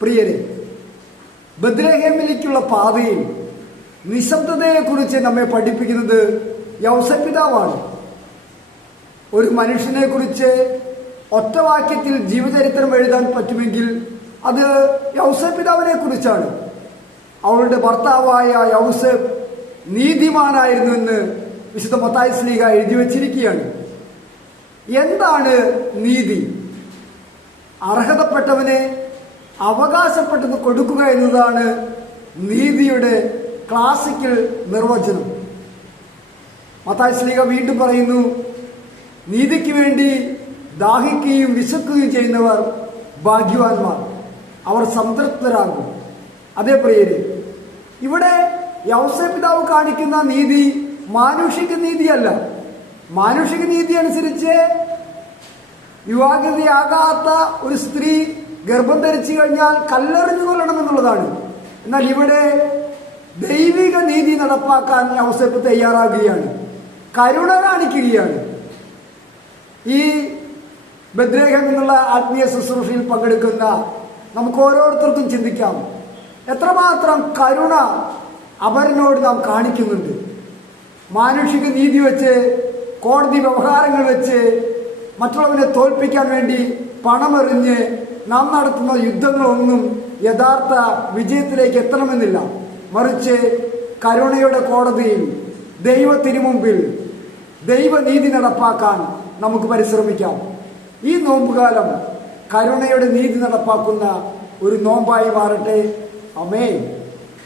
പ്രിയരെ, ബത്ലഹേമിലേക്കുള്ള പാതയിൽ നിശബ്ദതയെക്കുറിച്ച് നമ്മെ പഠിപ്പിക്കുന്നത് യൗസപിതാവാണ്. ഒരു മനുഷ്യനെ കുറിച്ച് ഒറ്റവാക്യത്തിൽ ജീവചരിത്രം എഴുതാൻ പറ്റുമെങ്കിൽ അത് യൗസപിതാവിനെ കുറിച്ചാണ്. അവളുടെ ഭർത്താവായ യൗസേപ്പ് നീതിമാനായിരുന്നുവെന്ന് വിശുദ്ധ മത്തായി ശ്ലീഹ എഴുതി വച്ചിരിക്കുകയാണ്. എന്താണ് നീതി? അർഹതപ്പെട്ടവനെ അവകാശപ്പെട്ടത് കൊടുക്കുക എന്നതാണ് നീതിയുടെ ക്ലാസിക്കൽ നിർവചനം. മത്തായി ശ്ലീഹ വീണ്ടും പറയുന്നു, നീതിക്ക് വേണ്ടി ദാഹിക്കുകയും വിശക്കുകയും ചെയ്യുന്നവർ ഭാഗ്യവാന്മാർ, അവർ സംതൃപ്തരാകും. അതേ പ്രിയരെ, ഇവിടെ യൗസേപ്പിതാവ് കാണിക്കുന്ന നീതി മാനുഷിക നീതിയല്ല. മാനുഷിക നീതി അനുസരിച്ച് വിവാഹിതയാകാത്ത ഒരു സ്ത്രീ ഗർഭം ധരിച്ചു കഴിഞ്ഞാൽ കല്ലെറിഞ്ഞു കൊല്ലണമെന്നുള്ളതാണ്. എന്നാൽ ഇവിടെ ദൈവിക നീതി നടപ്പാക്കാൻ യൗസേപ്പ് തയ്യാറാകുകയാണ്, കരുണ കാണിക്കുകയാണ്. ഈ ബത്ലഹേം എന്നുള്ള ആത്മീയ ശുശ്രൂഷയിൽ പങ്കെടുക്കുന്ന നമുക്ക് ഓരോരുത്തർക്കും ചിന്തിക്കാം, എത്രമാത്രം കരുണ അവരിനോട് നാം കാണിക്കുന്നുണ്ട്. മാനുഷിക നീതി വെച്ച്, കോടതി വ്യവഹാരങ്ങൾ വെച്ച് മറ്റുള്ളവരെ തോൽപ്പിക്കാൻ വേണ്ടി പണമെറിഞ്ഞ് നാം നടത്തുന്ന യുദ്ധങ്ങളൊന്നും യഥാർത്ഥ വിജയത്തിലേക്ക് എത്തണമെന്നില്ല. മറിച്ച് കരുണയുടെ കോടതിയിൽ ദൈവത്തിനു മുമ്പിൽ ദൈവനീതി നടപ്പാക്കാൻ നമുക്ക് പരിശ്രമിക്കാം. ഈ നോമ്പുകാലം കരുണയുടെ നീതി നടപ്പാക്കുന്ന ഒരു നോമ്പായി മാറട്ടെ. ആമേൻ.